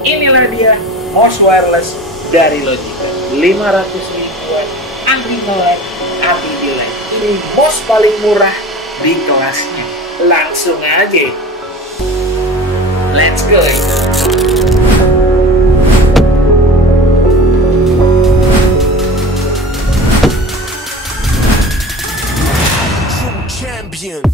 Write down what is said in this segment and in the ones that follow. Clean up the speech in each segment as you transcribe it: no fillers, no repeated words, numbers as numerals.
Inilah dia mouse wireless dari Logitech. 500 ribuan, anti nge-lag, anti delay. Ini mouse paling murah di kelasnya. Langsung aja. Let's go. True champion.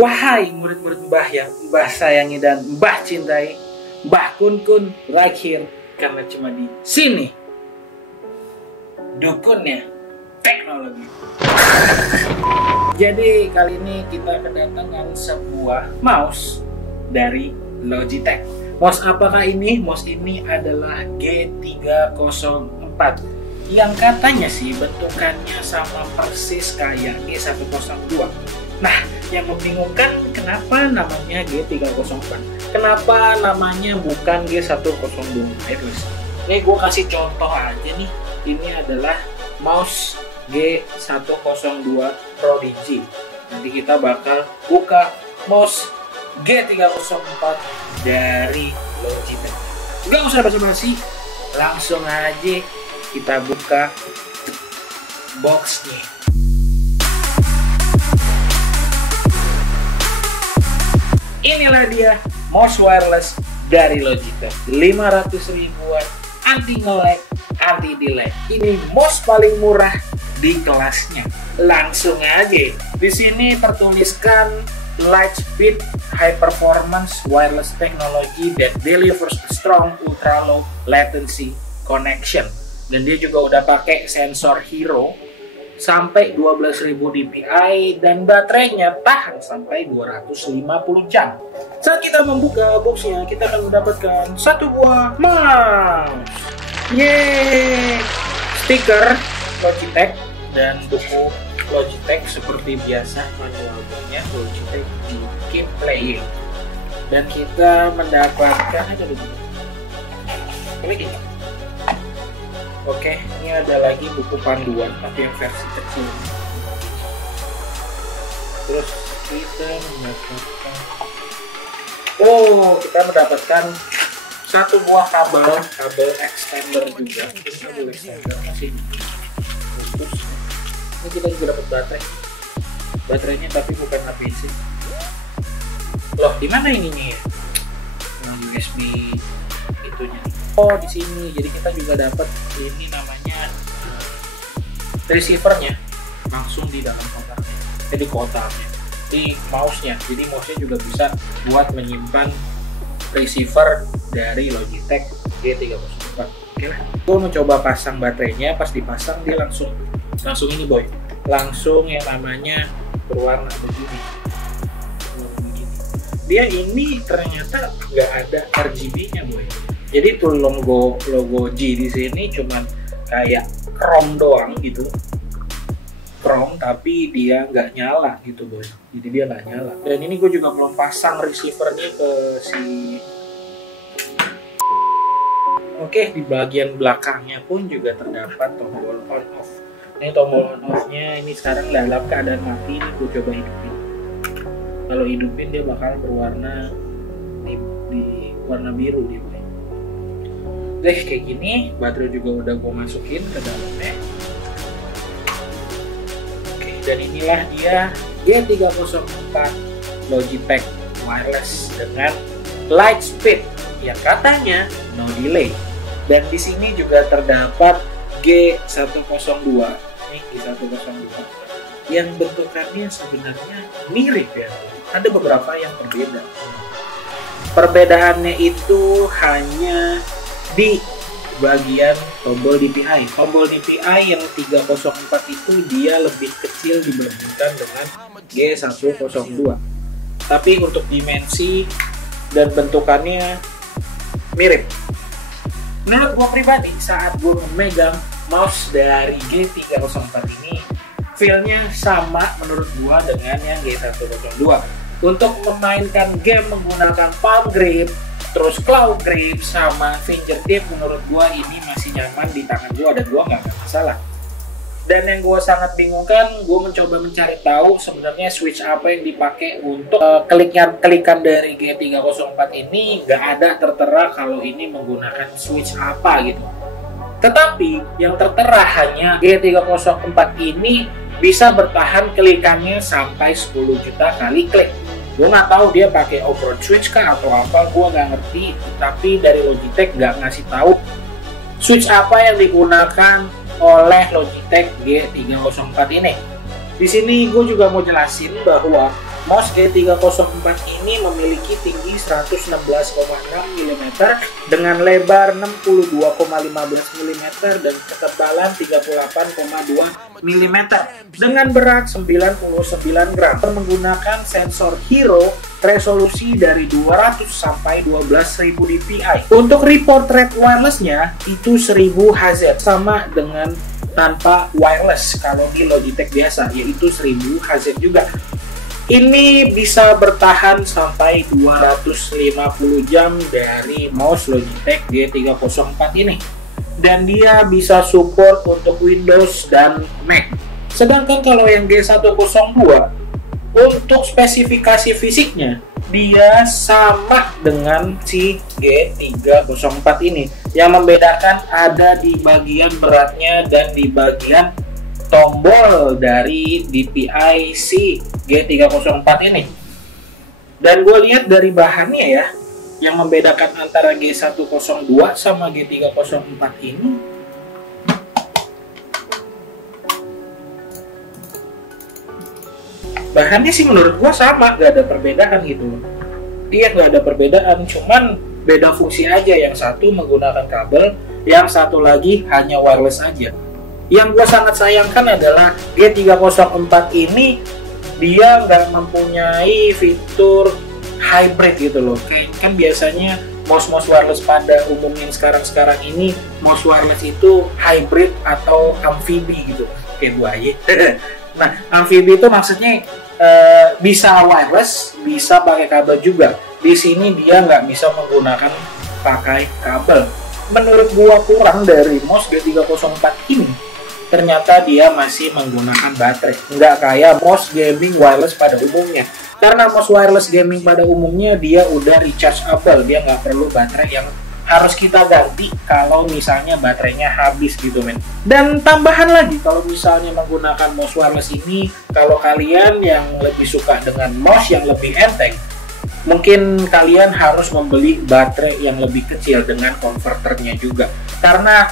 Wahai murid-murid Mbah yang Mbah sayangi dan Mbah cintai, Mbah Kun right here, karena cuma di sini dukunnya teknologi. Jadi kali ini kita kedatangan sebuah mouse dari Logitech. Mouse apakah ini? Mouse ini adalah G304 yang katanya sih bentukannya sama persis kayak G102. Nah, yang membingungkan kenapa namanya G304? Kenapa namanya bukan G102 wireless? Ini gue kasih contoh aja nih. Ini adalah mouse G102 Prodigy. Nanti kita bakal buka mouse G304 dari Logitech. Gak usah basa-basi, langsung aja kita buka boxnya. Inilah dia mouse wireless dari Logitech. 500 ribuan, anti nge-lag, anti delay. Ini mouse paling murah di kelasnya. Langsung aja. Di sini tertuliskan Lightspeed High Performance Wireless Technology that delivers strong ultra low latency connection. Dan dia juga udah pakai sensor Hero sampai 12.000 dpi dan baterainya tahan sampai 250 jam. Saat kita membuka boxnya, kita akan mendapatkan satu buah mouse. Yeay! Stiker Logitech dan buku Logitech seperti biasa, manualnya Logitech di Keep Playing. Dan kita mendapatkan ini. Oke, ini ada lagi buku panduan tapi yang versi kecil. Terus kita mendapatkan satu buah kabel extender juga. Kabel extender masih putus. Ini kita juga dapat baterainya tapi bukan HPC. Loh, di mana ininya ya? USB itunya. Oh, di sini. Jadi kita juga dapat ini namanya receivernya langsung di dalam kotaknya. Jadi kotaknya, di mouse-nya. Jadi mouse-nya juga bisa buat menyimpan receiver dari Logitech G304. Oke lah. Gue mencoba pasang baterainya, pas dipasang dia langsung ini boy. Langsung yang namanya berwarna begini. Dia ini ternyata nggak ada RGB-nya boy. Jadi tuh logo G di sini cuman kayak chrome doang gitu, chrome tapi dia nggak nyala gitu boy. Jadi dia nggak nyala. Dan ini gue juga belum pasang receivernya ke si. Oke, di bagian belakangnya pun juga terdapat tombol on off. Ini tombol on off-nya ini sekarang dalam keadaan mati. Ini gue coba hidupin. Kalau hidupin dia bakal berwarna di warna biru dia. Deh kayak gini, baterai juga udah gue masukin ke dalamnya. Oke, dan inilah dia G304 Logitech wireless dengan Lightspeed yang katanya no delay. Dan di sini juga terdapat G102, ini G102 yang bentukannya sebenarnya mirip ya. Ada beberapa yang berbeda. Perbedaannya itu hanya di bagian tombol DPI. Tombol DPI yang 304 itu dia lebih kecil dibandingkan dengan G102. Tapi untuk dimensi dan bentukannya mirip. Menurut gue pribadi, saat gue memegang mouse dari G304 ini, feel-nya sama menurut gue dengan yang G102. Untuk memainkan game menggunakan palm grip, terus claw grip, sama fingertip, menurut gue ini masih nyaman di tangan gue dan gue nggak masalah. Dan yang gue sangat bingungkan, gue mencoba mencari tahu sebenarnya switch apa yang dipakai untuk kelikan dari G304 ini, nggak ada tertera kalau ini menggunakan switch apa gitu. Tetapi yang tertera hanya G304 ini bisa bertahan kelikannya sampai 10 juta kali klik. Gue nggak tahu dia pakai off-road switch kah atau apa, gue nggak ngerti. Tapi dari Logitech nggak ngasih tahu switch apa yang digunakan oleh Logitech G304 ini. Di sini gue juga mau jelasin bahwa mouse G304 ini memiliki tinggi 116,6 mm dengan lebar 62,15 mm dan ketebalan 38,2 mm dengan berat 99 gram. Menggunakan sensor Hero resolusi dari 200 sampai 12.000 dpi. Untuk report rate wirelessnya itu 1000 Hz, sama dengan tanpa wireless kalau di Logitech biasa, yaitu 1000 Hz juga. Ini bisa bertahan sampai 250 jam dari mouse Logitech G304 ini. Dan dia bisa support untuk Windows dan Mac. Sedangkan kalau yang G102, untuk spesifikasi fisiknya, dia sama dengan si G304 ini. Yang membedakan ada di bagian beratnya dan di bagian tombol dari DPI si G304 ini. Dan gue lihat dari bahannya ya, yang membedakan antara G102 sama G304 ini, bahannya sih menurut gue sama, gak ada perbedaan gitu. Dia gak ada perbedaan, cuman beda fungsi aja. Yang satu menggunakan kabel, yang satu lagi hanya wireless aja. Yang gue sangat sayangkan adalah G304 ini dia nggak mempunyai fitur hybrid gitu loh. Kayak kan biasanya mouse wireless pada umumnya sekarang ini, mouse wireless itu hybrid atau amfibi gitu, kayak buaya. Nah, amfibi itu maksudnya bisa wireless, bisa pakai kabel juga. Di sini dia nggak bisa menggunakan pakai kabel. Menurut gua kurang dari mouse G304 ini, ternyata dia masih menggunakan baterai. Nggak kayak mouse gaming wireless pada umumnya. Karena mouse wireless gaming pada umumnya dia udah rechargeable, dia nggak perlu baterai yang harus kita ganti kalau misalnya baterainya habis gitu men. Dan tambahan lagi, kalau misalnya menggunakan mouse wireless ini, kalau kalian yang lebih suka dengan mouse yang lebih enteng, mungkin kalian harus membeli baterai yang lebih kecil dengan konverternya juga. Karena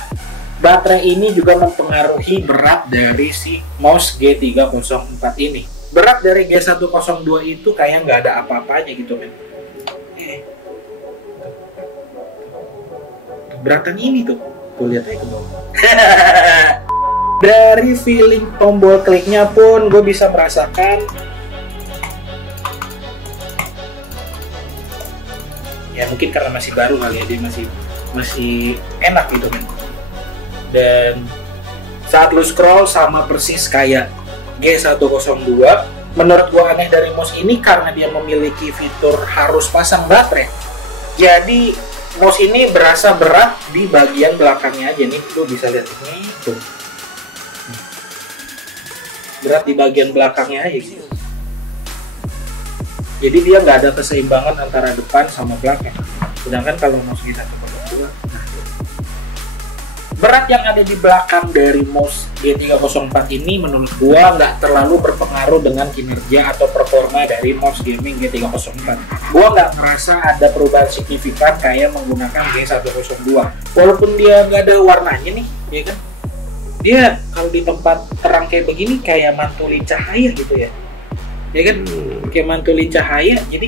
baterai ini juga mempengaruhi berat dari si mouse G304 ini. Berat dari G102 itu kayak nggak ada apa-apanya gitu men. Beratan ini tuh lihat aja ke bawah. Dari feeling tombol kliknya pun gue bisa merasakan ya, mungkin karena masih baru kali ya, dia masih enak gitu men. Dan saat lu scroll sama persis kayak G102. Menurut gua aneh dari mouse ini karena dia memiliki fitur harus pasang baterai. Jadi mouse ini berasa berat di bagian belakangnya aja nih. Lu bisa lihat ini tuh. Berat di bagian belakangnya aja gitu. Jadi dia nggak ada keseimbangan antara depan sama belakang. Sedangkan kalau mouse G102, berat yang ada di belakang dari mouse G304 ini menurut gua nggak terlalu berpengaruh dengan kinerja atau performa dari mouse gaming G304. Gua nggak ngerasa ada perubahan signifikan kayak menggunakan G102. Walaupun dia nggak ada warnanya nih, ya kan? Dia kalau di tempat terang kayak begini kayak mantulin cahaya gitu ya. Ya kan? Kayak mantulin cahaya, jadi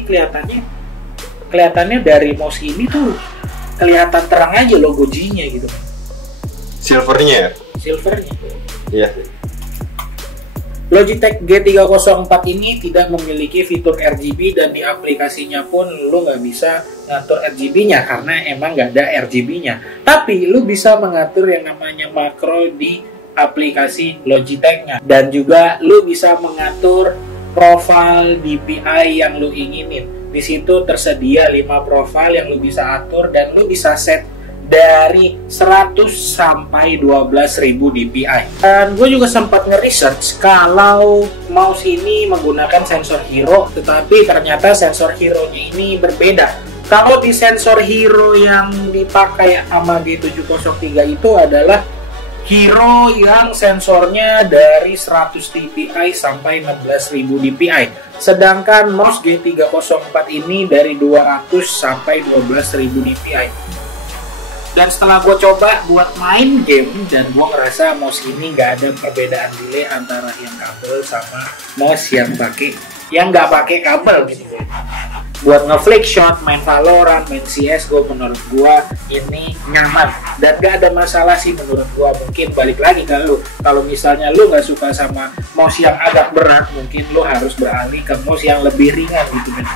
kelihatannya dari mouse ini tuh kelihatan terang aja logo G-nya gitu. Silvernya ya? Silvernya. Iya. Logitech G304 ini tidak memiliki fitur RGB dan di aplikasinya pun lu nggak bisa ngatur RGB-nya karena emang nggak ada RGB-nya. Tapi lu bisa mengatur yang namanya makro di aplikasi Logitech-nya. Dan juga lu bisa mengatur profil DPI yang lu inginin. Di situ tersedia 5 profil yang lu bisa atur dan lu bisa set dari 100 sampai 12.000 dpi. Dan gue juga sempat nge-research kalau mouse ini menggunakan sensor Hero, tetapi ternyata sensor Hero-nya ini berbeda. Kalau di sensor Hero yang dipakai sama G703 itu adalah Hero yang sensornya dari 100 dpi sampai 16.000 dpi. Sedangkan mouse G304 ini dari 200 sampai 12.000 dpi. Dan setelah gue coba buat main game, dan gue ngerasa mouse ini nggak ada perbedaan delay antara yang kabel sama mouse yang nggak pakai kabel gitu. Buat nge-flick shot, main Valorant, main CSGO, menurut gue ini nyaman dan gak ada masalah sih menurut gue. Mungkin balik lagi ke lu, kalau misalnya lu nggak suka sama mouse yang agak berat, mungkin lu harus beralih ke mouse yang lebih ringan gitu kan.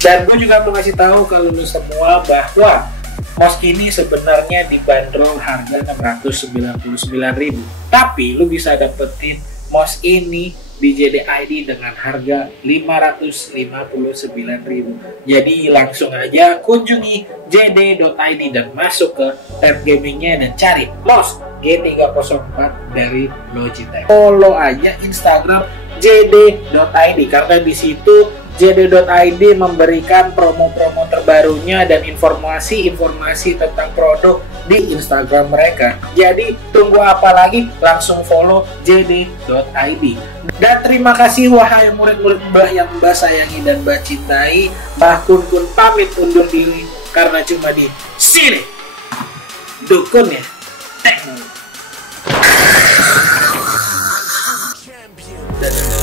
Dan gue juga mau ngasih tahu ke lu semua bahwa mouse ini sebenarnya dibanderol harga 699.000. Tapi lu bisa dapetin mouse ini di JD.ID dengan harga 559.000. Jadi langsung aja kunjungi JD.ID dan masuk ke tab gamingnya dan cari mouse G304 dari Logitech. Follow aja Instagram JD.ID karena di situ JD.ID memberikan promo-promo terbarunya dan informasi-informasi tentang produk di Instagram mereka. Jadi tunggu apa lagi? Langsung follow JD.ID. Dan terima kasih wahai murid-murid Mbak yang Mbak sayangi dan Mbak cintai. Mbak Kun pamit undur diri karena cuma di sini dukun ya. Champion.